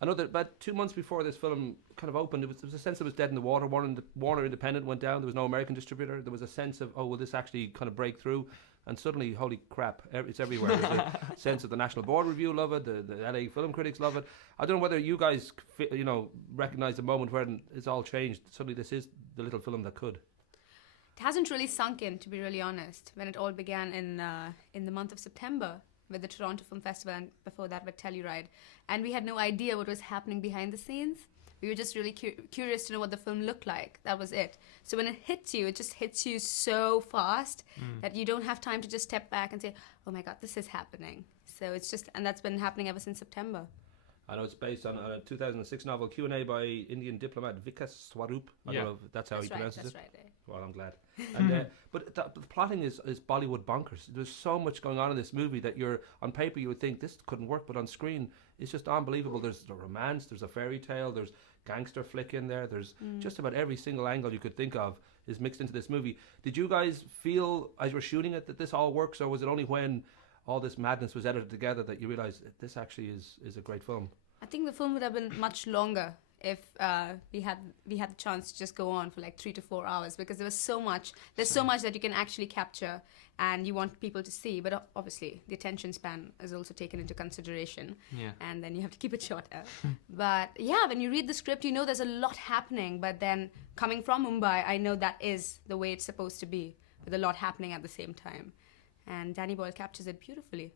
I know that about 2 months before this film kind of opened, there was a sense it was dead in the water. Warner Independent went down. There was no American distributor. There was a sense of, oh, will this actually kind of break through? And suddenly, holy crap, it's everywhere. There's a sense of the National Board Review love it. The LA film critics love it. I don't know whether you guys, recognize the moment when it's all changed. Suddenly, this is the little film that could. It hasn't really sunk in, to be really honest, when it all began in the month of September with the Toronto Film Festival, and before that with Telluride. And we had no idea what was happening behind the scenes. We were just really curious to know what the film looked like. That was it. So when it hits you, it just hits you so fast that you don't have time to just step back and say, oh my God, this is happening. So it's just, and that's been happening ever since September. I know it's based on a 2006 novel, Q&A by Indian diplomat Vikas Swarup. I don't know if that's how he pronounces it. That's right. Well, I'm glad. And, but the plotting is Bollywood bonkers. There's so much going on in this movie that on paper you would think this couldn't work, but on screen it's just unbelievable. There's the romance, there's a fairy tale, there's gangster flick in there, there's just about every single angle you could think of is mixed into this movie. Did you guys feel as you were shooting it that this all works, or was it only when all this madness was edited together that you realised this actually is a great film? I think the film would have been much longer if we had the chance to just go on for like 3 to 4 hours, because there's so much that you can actually capture and you want people to see, but obviously the attention span is also taken into consideration, and then you have to keep it shorter. But yeah, when you read the script, you know there's a lot happening, but then coming from Mumbai, I know that is the way it's supposed to be, with a lot happening at the same time, and Danny Boyle captures it beautifully.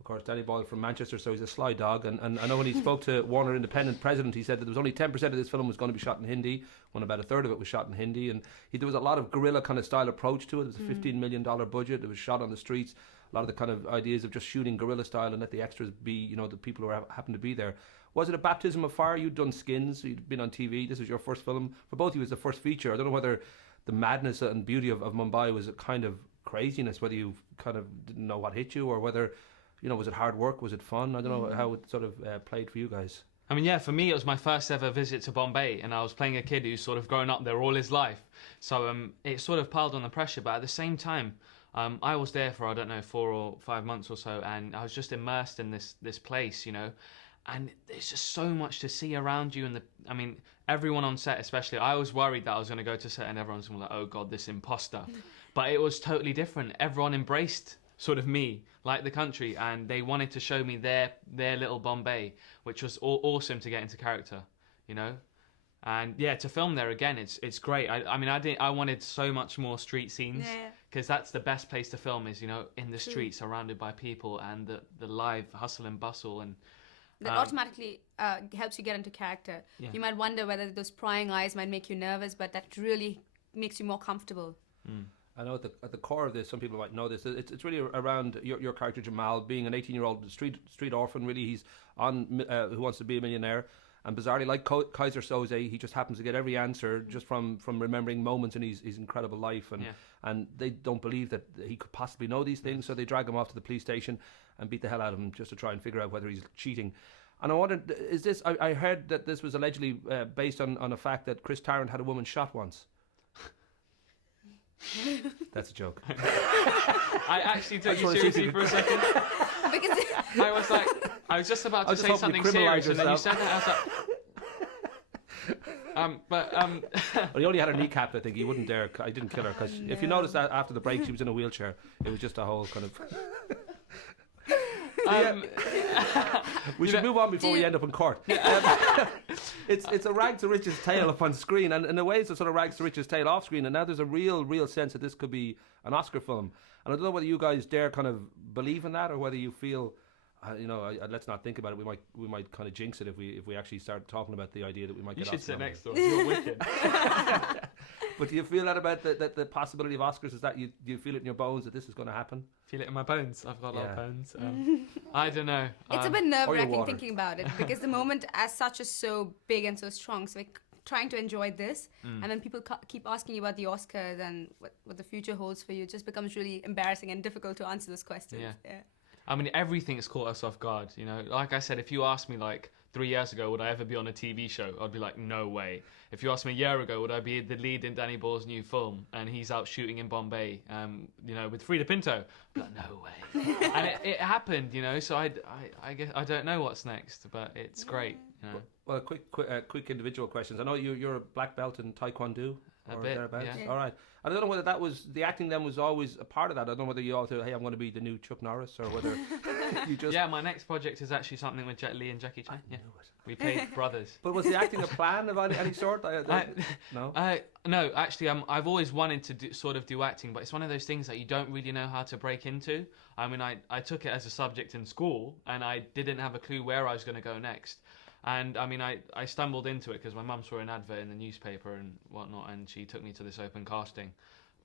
Of course, Danny Boyle from Manchester, so he's a sly dog. And I know when he spoke to Warner Independent president, he said that there was only 10% of this film was going to be shot in Hindi, when about a third of it was shot in Hindi. And there was a lot of guerrilla kind of style approach to it. It was a $15 million budget. It was shot on the streets. A lot of the kind of ideas of just shooting guerrilla style and let the extras be, the people who happen to be there. Was it a baptism of fire? You'd done Skins, you'd been on TV. This was your first film. For both of you, it was the first feature. I don't know whether the madness and beauty of Mumbai was a kind of craziness, whether you kind of didn't know what hit you, or whether... was it hard work? Was it fun? I don't know how it sort of played for you guys. I mean, yeah, for me, it was my first ever visit to Bombay, and I was playing a kid who's sort of grown up there all his life. So it sort of piled on the pressure, but at the same time, I was there for, 4 or 5 months or so, and I was just immersed in this place, and there's just so much to see around you. And everyone on set especially, I was worried that I was going to go to set and everyone's going to be like, oh God, this imposter. But it was totally different. Everyone embraced sort of me, like the country, and they wanted to show me their little Bombay, which was awesome to get into character, And yeah, to film there again, it's great. I wanted so much more street scenes, because that's the best place to film is, in the streets, surrounded by people, and the live hustle and bustle, and that automatically helps you get into character. Yeah. You might wonder whether those prying eyes might make you nervous, but that really makes you more comfortable. I know at the core of this, some people might know this, it's really around your character Jamal being an 18-year-old street orphan. Really, he's on Who Wants to Be a Millionaire, and bizarrely, like Kaiser Soze, he just happens to get every answer just from remembering moments in his incredible life, and they don't believe that he could possibly know these things, so they drag him off to the police station and beat the hell out of him just to try and figure out whether he's cheating. And I wondered, is this? I heard that this was allegedly based on a fact that Chris Tarrant had a woman shot once. That's a joke. I actually took you seriously for a second. Because I was just about to say something serious, and then you said that. I was like, well, he only had her kneecapped. I think he wouldn't dare. I didn't kill her because if you notice that after the break, she was in a wheelchair. It was just a whole kind of. We should move on before we end up in court. It's a rags to riches tale up on screen, and in a way it's a sort of rags to riches tale off screen, and now there's a real sense that this could be an Oscar film. And I don't know whether you guys dare kind of believe in that, or whether you feel let's not think about it. We might kind of jinx it if we actually start talking about the idea that we might get Oscar. You should sit next to us. You're wicked. But do you feel that about the possibility of Oscars? Is that do you feel it in your bones that this is going to happen? Feel it in my bones. I've got a lot of bones. I don't know. It's a bit nerve-wracking thinking about it, because the moment as such is so big and so strong. So we're trying to enjoy this, and then people keep asking you about the Oscars and what the future holds for you. It just becomes really embarrassing and difficult to answer those questions. Yeah. I mean, everything's caught us off guard, Like I said, if you asked me, 3 years ago, would I ever be on a TV show? I'd be like, no way. If you asked me a year ago, would I be the lead in Danny Boyle's new film, and he's out shooting in Bombay, with Freida Pinto? I'd be like, no way. And it happened, so I guess I don't know what's next, but it's great. You know? Well, quick individual questions. I know you're a black belt in Taekwondo. A Or bit, thereabouts. yeah. All right. And I don't know whether that was the acting. Then was always a part of that. I don't know whether you all thought, "Hey, I'm going to be the new Chuck Norris," or whether you just. Yeah, my next project is actually something with Jet Li and Jackie Chan. Yeah, we played brothers. But was the acting a plan of any sort? No. No, actually, I've always wanted to do acting, but it's one of those things that you don't really know how to break into. I mean, I took it as a subject in school, and I didn't have a clue where I was going to go next. And I mean, I stumbled into it because my mum saw an advert in the newspaper and whatnot, and she took me to this open casting.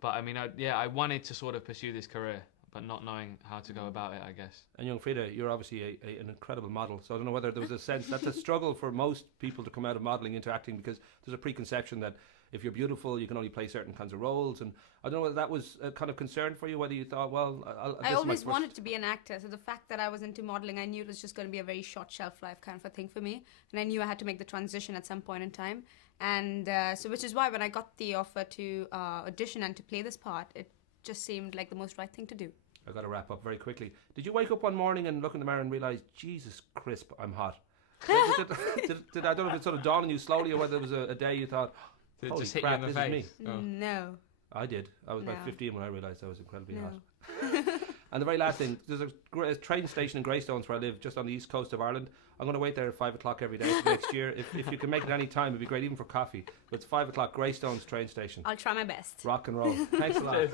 But I mean, I wanted to sort of pursue this career, but not knowing how to go about it, I guess. And young Frida, you're obviously an incredible model. So I don't know whether there was a sense that's a struggle for most people to come out of modelling into acting, because there's a preconception that if you're beautiful, you can only play certain kinds of roles. And I don't know whether that was a kind of concern for you, whether you thought, well, I always wanted to be an actor. So the fact that I was into modeling, I knew it was just going to be a very short shelf life kind of a thing for me. And I knew I had to make the transition at some point in time. And so which is why when I got the offer to audition and to play this part, it just seemed like the most right thing to do. I've got to wrap up very quickly. Did you wake up one morning and look in the mirror and realise, Jesus crisp, I'm hot? Did I don't know if it sort of dawned on you slowly, or whether it was a day you thought, holy Just hit crap, you in the this is face. me. Oh. No. I did. I was about No. 15 when I realised I was incredibly No. hot. And the very last thing, there's a train station in Greystones where I live, just on the east coast of Ireland. I'm going to wait there at 5 o'clock every day for next year. If you can make it any time, it'd be great, even for coffee. But it's 5 o'clock, Greystones train station. I'll try my best. Rock and roll. Thanks a lot.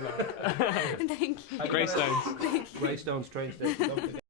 Thank you. Greystones. Greystones train station. Don't forget.